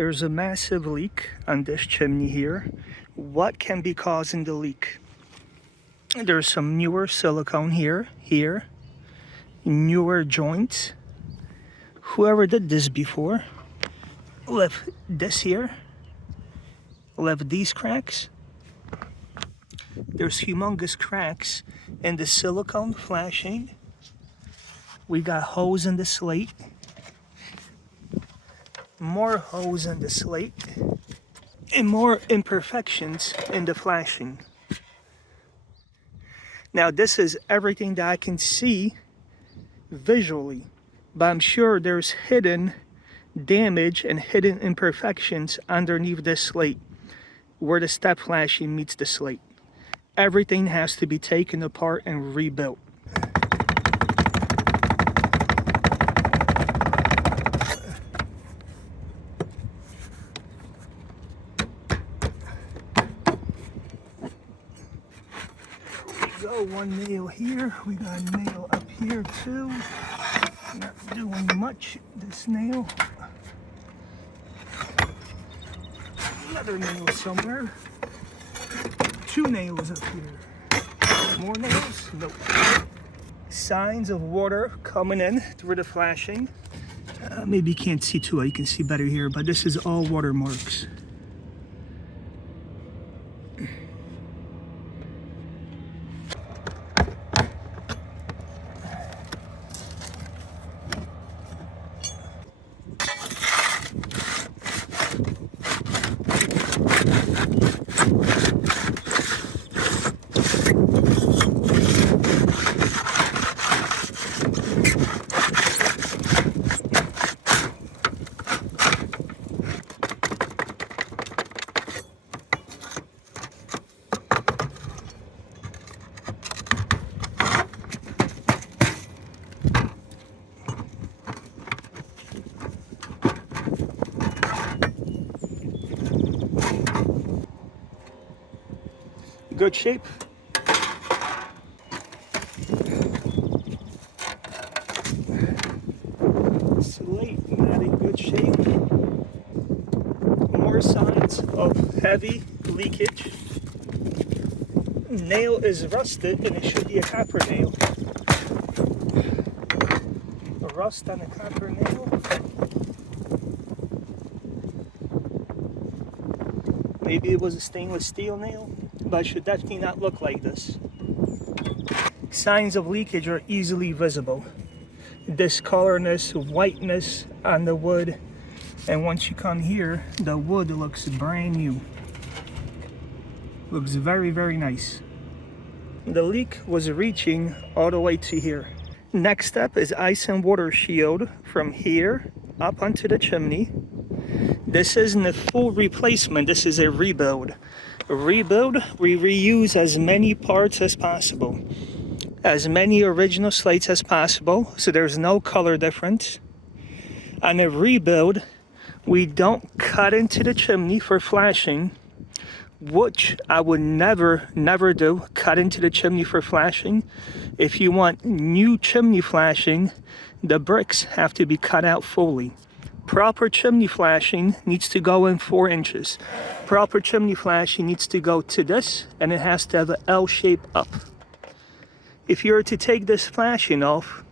There's a massive leak on this chimney here. What can be causing the leak? There's some newer silicone here, newer joints. Whoever did this before left this here, left these cracks. There's humongous cracks in the silicone flashing. We got holes in the slate. More holes in the slate. And more imperfections in the flashing. Now this is everything that I can see visually, but I'm sure there's hidden damage and hidden imperfections underneath this slate where the step flashing meets the slate. Everything has to be taken apart and rebuilt. Go one nail here, we got a nail up here too. Not doing much this nail. Another nail somewhere. Two nails up here. More nails? Nope. Signs of water coming in through the flashing. Maybe you can't see too well, you can see better here, but this is all watermarks. Good shape. Slate not in good shape. More signs of heavy leakage. Nail is rusted and it should be a copper nail. A rust on a copper nail. Maybe it was a stainless steel nail, but it should definitely not look like this. Signs of leakage are easily visible. Discolorness, whiteness on the wood, and once you come here, the wood looks brand new. Looks very, very nice. The leak was reaching all the way to here. Next step is ice and water shield from here up onto the chimney. This isn't a full replacement, this is a rebuild. Rebuild, we reuse as many parts as possible. As many original slates as possible, so there's no color difference. On a rebuild, we don't cut into the chimney for flashing, which I would never do, cut into the chimney for flashing. If you want new chimney flashing, the bricks have to be cut out fully. Proper chimney flashing needs to go in 4 inches. Proper chimney flashing needs to go to this, and it has to have an L shape up. If you were to take this flashing off,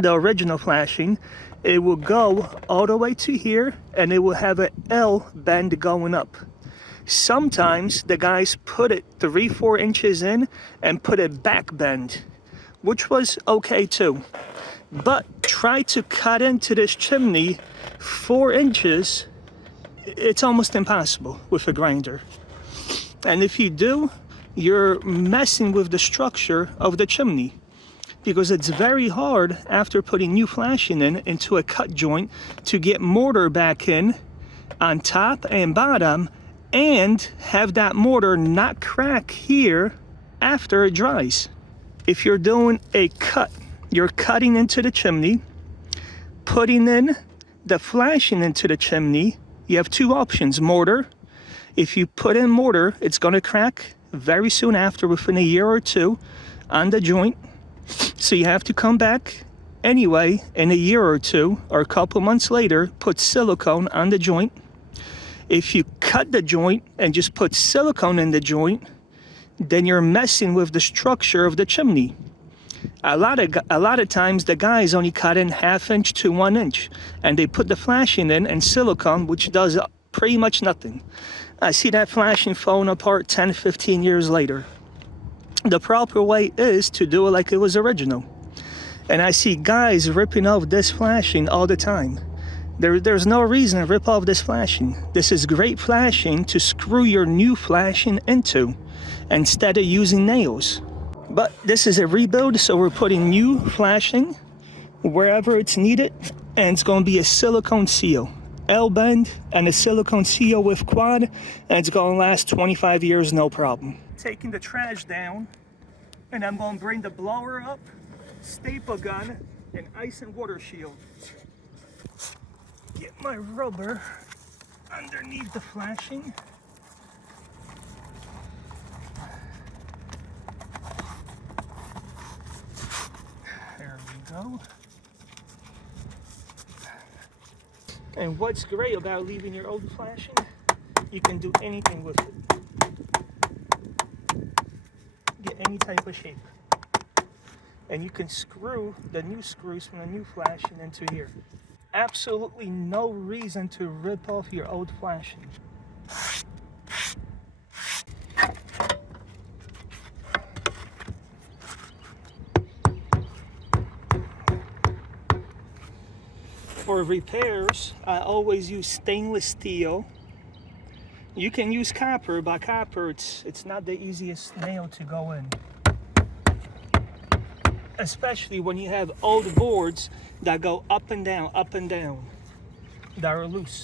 the original flashing, it will go all the way to here, and it will have an L bend going up. Sometimes the guys put it 3-4 inches in and put it back bend, which was okay too. But try to cut into this chimney 4 inches, it's almost impossible with a grinder. And if you do, you're messing with the structure of the chimney, because it's very hard after putting new flashing in into a cut joint to get mortar back in on top and bottom and have that mortar not crack here after it dries. If you're doing a cut, you're cutting into the chimney, putting in the flashing into the chimney, you have 2 options. Mortar. If you put in mortar, it's going to crack very soon after, within a year or 2 on the joint. So you have to come back anyway in a year or 2 or a couple months later, put silicone on the joint. If you cut the joint and just put silicone in the joint, then you're messing with the structure of the chimney. A lot of times the guys only cut in 1/2 inch to 1 inch, and they put the flashing in and silicone, which does pretty much nothing. I see that flashing falling apart 10, 15 years later. The proper way is to do it like it was original. And I see guys ripping off this flashing all the time. There's no reason to rip off this flashing. This is great flashing to screw your new flashing into instead of using nails. But this is a rebuild, so we're putting new flashing wherever it's needed, and it's going to be a silicone seal. L-bend and a silicone seal with quad, and it's going to last 25 years, no problem. Taking the trash down, and I'm going to bring the blower up, staple gun, and ice and water shield. Get my rubber underneath the flashing. There we go. And what's great about leaving your old flashing, you can do anything with it. Get any type of shape. And you can screw the new screws from the new flashing into here. Absolutely no reason to rip off your old flashing. For repairs, I always use stainless steel. You can use copper, but copper, it's not the easiest nail to go in. Especially when you have old boards that go up and down, that are loose.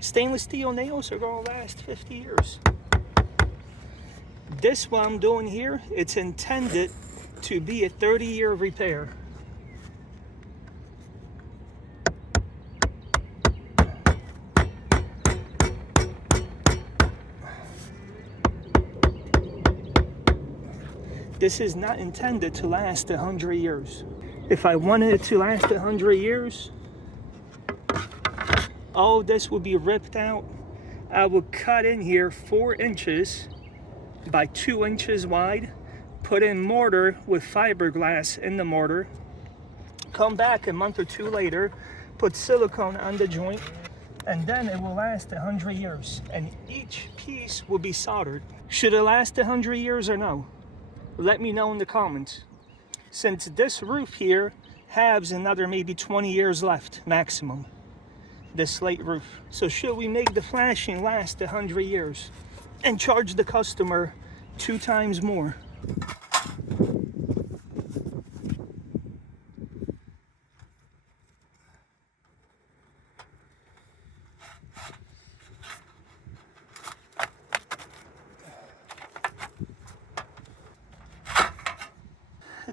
Stainless steel nails are gonna last 50 years. This what I'm doing here, it's intended to be a 30-year repair. This is not intended to last 100 years. If I wanted it to last 100 years, all this would be ripped out. I would cut in here 4 inches by 2 inches wide, put in mortar with fiberglass in the mortar, come back a month or 2 later, put silicone on the joint, and then it will last 100 years. And each piece will be soldered. Should it last 100 years or no? Let me know in the comments. Since this roof here has another maybe 20 years left maximum, this slate roof. So should we make the flashing last 100 years and charge the customer 2 times more?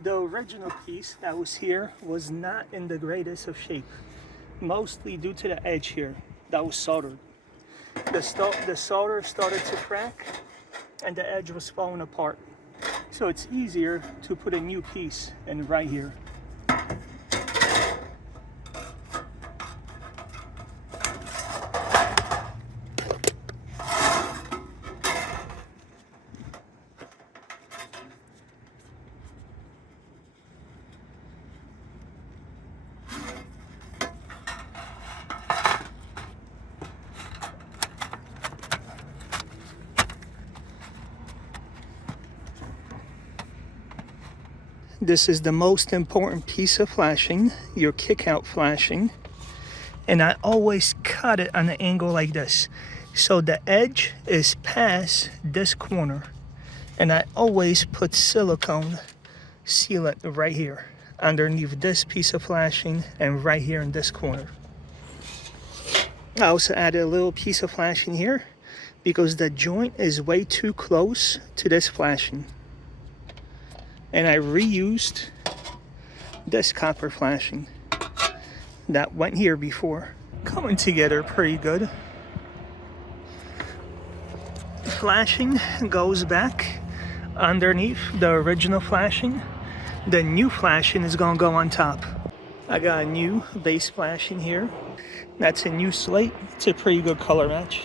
The original piece that was here was not in the greatest of shape, mostly due to the edge here that was soldered. The solder started to crack and the edge was falling apart. So it's easier to put a new piece in right here. This is the most important piece of flashing, your kick-out flashing. And I always cut it on an angle like this. So the edge is past this corner. And I always put silicone sealant right here, underneath this piece of flashing and right here in this corner. I also added a little piece of flashing here because the joint is way too close to this flashing. And I reused this copper flashing that went here before. Coming together pretty good. Flashing goes back underneath the original flashing. The new flashing is gonna go on top. I got a new base flashing here. That's a new slate. It's a pretty good color match.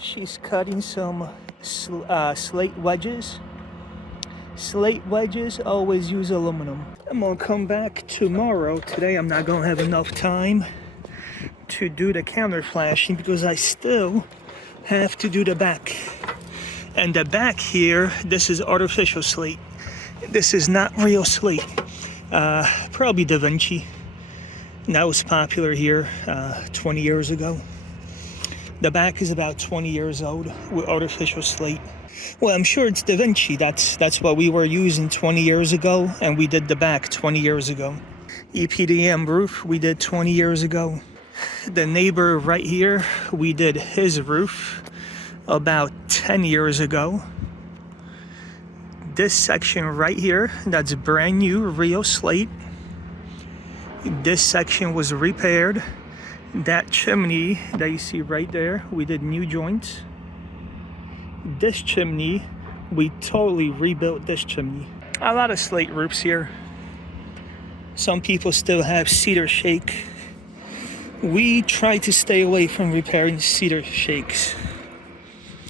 She's cutting some slate wedges. Slate wedges always use aluminum. I'm gonna come back tomorrow. Today I'm not gonna have enough time to do the counter flashing because I still have to do the back. And the back here, this is artificial slate. This is not real slate. Probably Da Vinci. And that was popular here 20 years ago. The back is about 20 years old with artificial slate. Well, I'm sure it's Da Vinci. That's what we were using 20 years ago, and we did the back 20 years ago. EPDM roof we did 20 years ago. The neighbor right here, we did his roof about 10 years ago. This section right here, that's brand new real slate. This section was repaired. That chimney that you see right there, we did new joints. This chimney, we totally rebuilt this chimney. A lot of slate roofs here. Some people still have cedar shake. We try to stay away from repairing cedar shakes.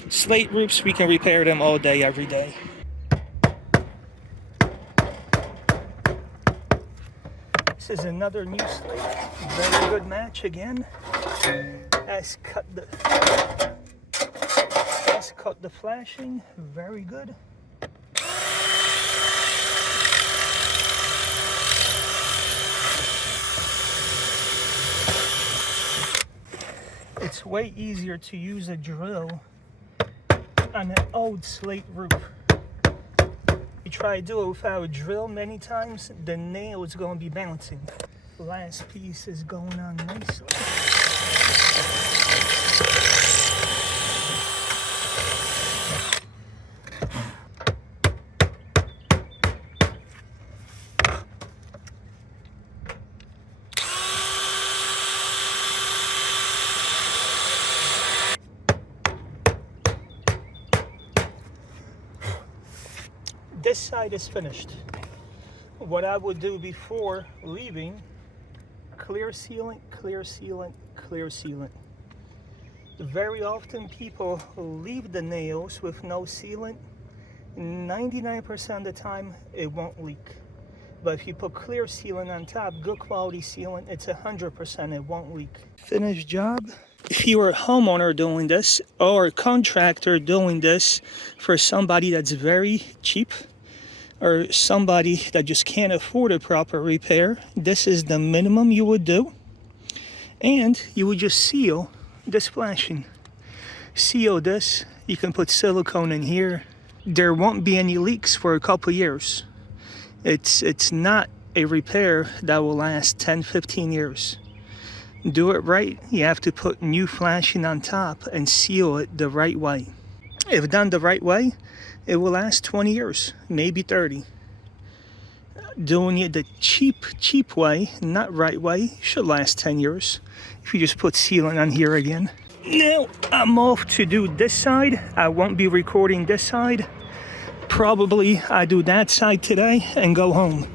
Slate roofs, we can repair them all day, every day. This is another new slate. Very good match again. Has cut the flashing. Very good. It's way easier to use a drill on an old slate roof. You try to do it without a drill many times, the nail is going to be bouncing. Last piece is going on nicely. This side is finished. What I would do before leaving, clear sealant, clear sealant, clear sealant. Very often people leave the nails with no sealant. 99% of the time it won't leak. But if you put clear sealant on top, good quality sealant, it's 100% it won't leak. Finished job. If you are a homeowner doing this or a contractor doing this for somebody that's very cheap, or somebody that just can't afford a proper repair, this is the minimum you would do. And you would just seal this flashing. Seal this. You can put silicone in here. There won't be any leaks for a couple years. It's not a repair that will last 10, 15 years. Do it right. You have to put new flashing on top and seal it the right way. If done the right way, it will last 20 years, maybe 30. Doing it the cheap way, not right way, should last 10 years. If you just put sealant on here again. Now, I'm off to do this side. I won't be recording this side. Probably I do that side today and go home.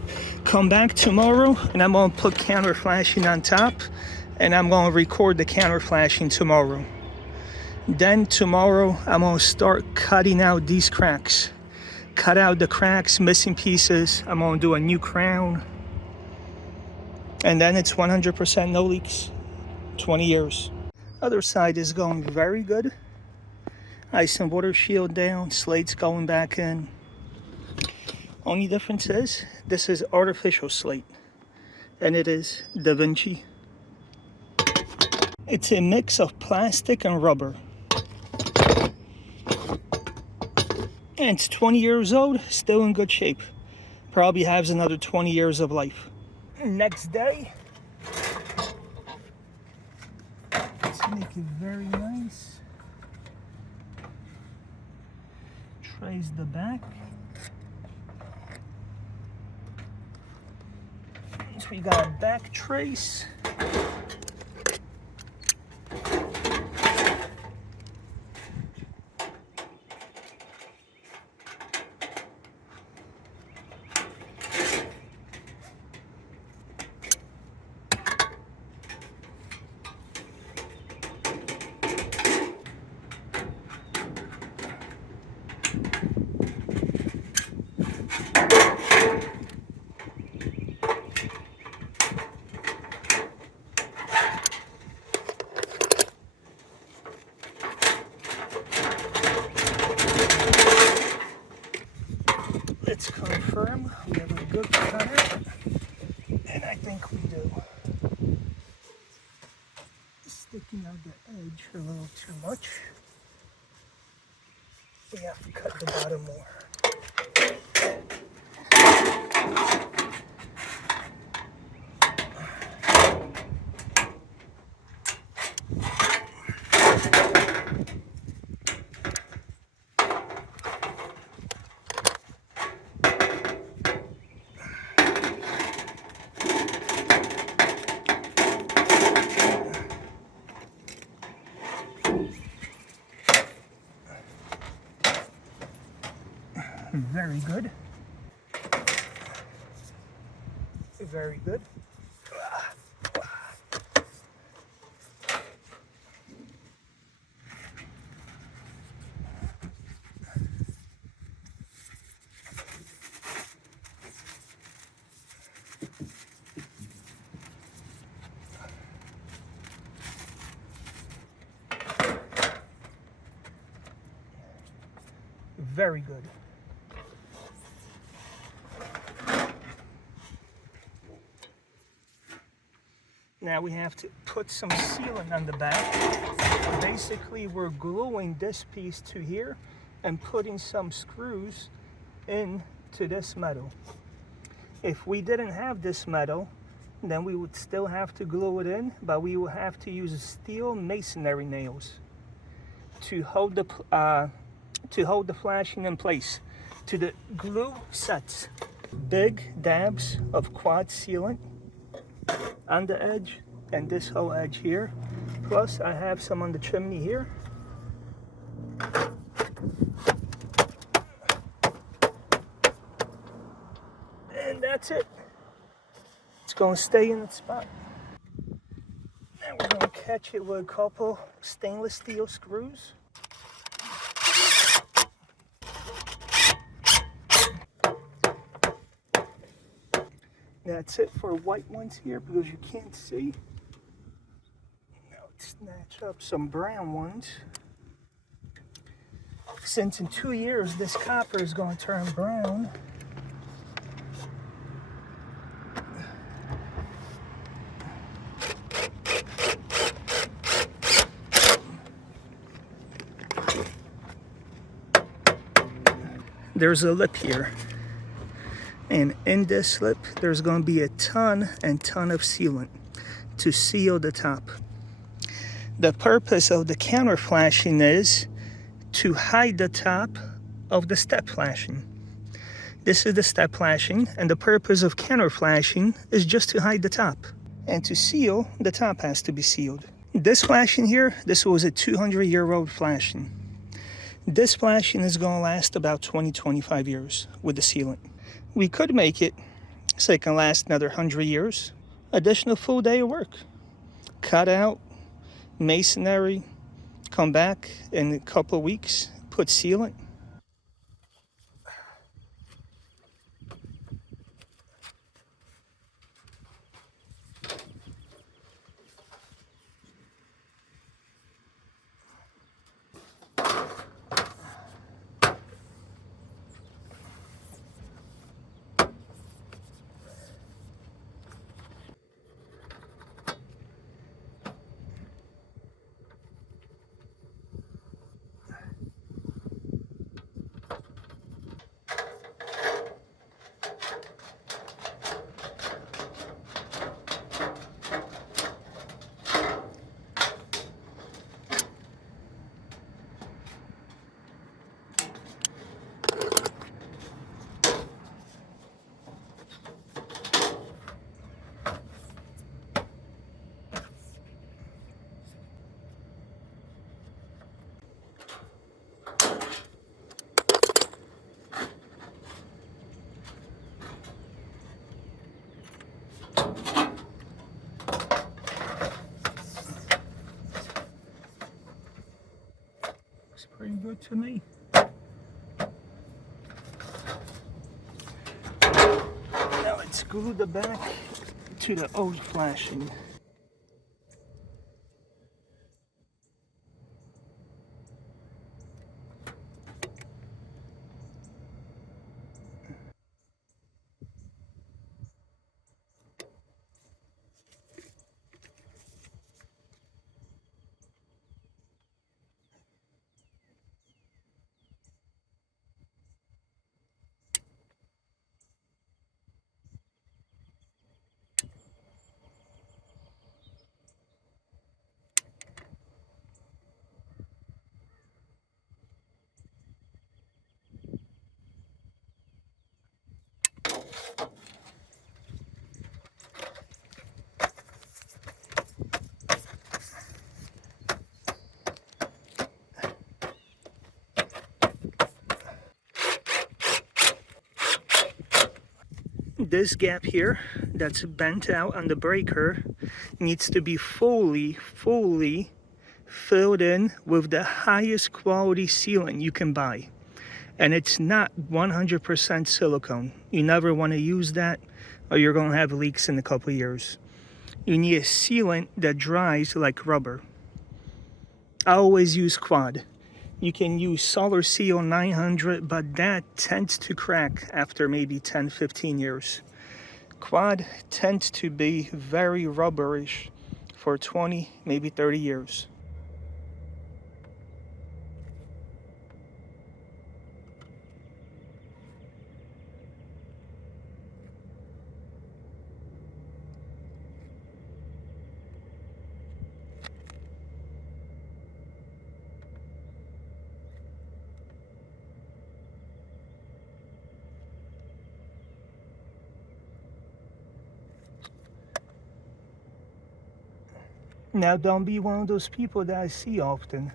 Come back tomorrow and I'm gonna put counter flashing on top and I'm gonna record the counter flashing tomorrow. Then tomorrow, I'm gonna start cutting out these cracks. Cut out the cracks, missing pieces. I'm gonna do a new crown. And then it's 100% no leaks. 20 years. Other side is going very good. Ice and water shield down, slate's going back in. Only difference is, this is artificial slate. And it is Da Vinci. It's a mix of plastic and rubber. And it's 20 years old, still in good shape. Probably has another 20 years of life. Next day, let's make it very nice. Trace the back. So we got a back trace. we do. Sticking out the edge a little too much. We have to cut the bottom more. Very good. Very good. Very good. Now we have to put some sealant on the back. Basically, we're gluing this piece to here and putting some screws into this metal. If we didn't have this metal, then we would still have to glue it in, but we will have to use steel masonry nails to hold the flashing in place. To the glue sets, big dabs of quad sealant on the edge and this whole edge here. Plus I have some on the chimney here. And that's it. It's going to stay in its spot. Now we're going to catch it with a couple stainless steel screws. That's it for white ones here because you can't see. Now let's snatch up some brown ones. Since in 2 years this copper is going to turn brown. There's a lip here. And in this lip, there's going to be a ton and ton of sealant to seal the top. The purpose of the counter flashing is to hide the top of the step flashing. This is the step flashing, and the purpose of counter flashing is just to hide the top. And to seal, the top has to be sealed. This flashing here, this was a 200-year-old flashing. This flashing is going to last about 20-25 years with the sealant. We could make it so it can last another 100 years. Additional full day of work. Cut out, masonry, come back in a couple of weeks, put sealant. Looks pretty good to me. Now let's glue the back to the old flashing. This gap here that's bent out on the breaker needs to be fully filled in with the highest quality sealant you can buy. And it's not 100% silicone. You never want to use that or you're going to have leaks in a couple of years. You need a sealant that dries like rubber. I always use quad. You can use Solar Seal 900, but that tends to crack after maybe 10-15 years. Quad tends to be very rubberish for 20, maybe 30 years. Now, don't be one of those people that I see often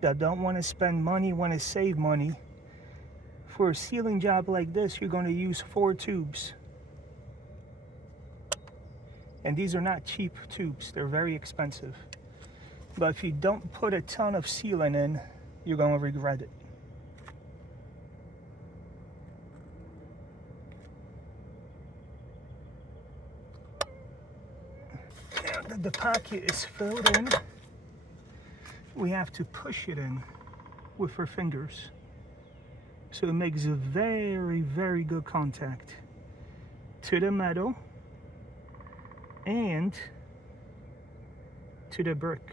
that don't want to spend money, want to save money. For a sealing job like this, you're going to use 4 tubes. And these are not cheap tubes, they're very expensive. But if you don't put a ton of sealant in, you're going to regret it. Now that the pocket is filled in, we have to push it in with our fingers. So it makes a very good contact to the metal and to the brick.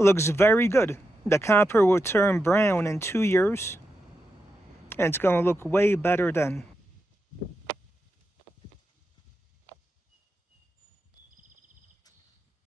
Looks very good. The copper will turn brown in 2 years, and it's going to look way better then.